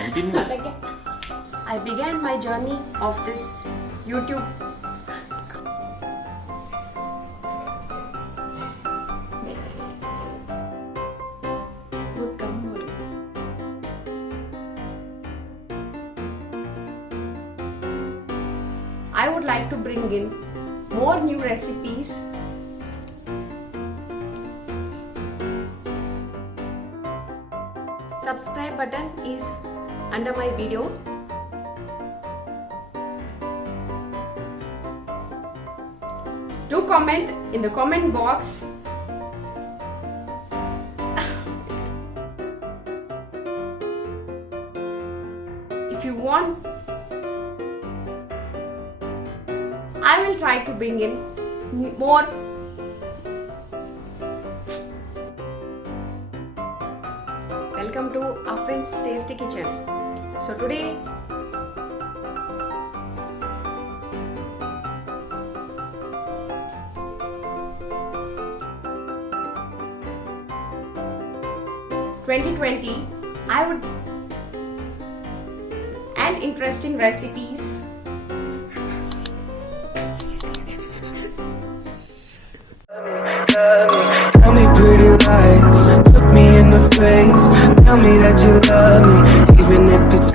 I didn't. I began my journey of this YouTube. I would like to bring in more new recipes. Subscribe button is under my video. Do comment in the comment box. If you want, I will try to bring in more. Welcome to Afreen's Tasty Kitchen. So today I would and interesting recipes. Tell me pretty lies, look me in the face. Tell me that you love me, even if it's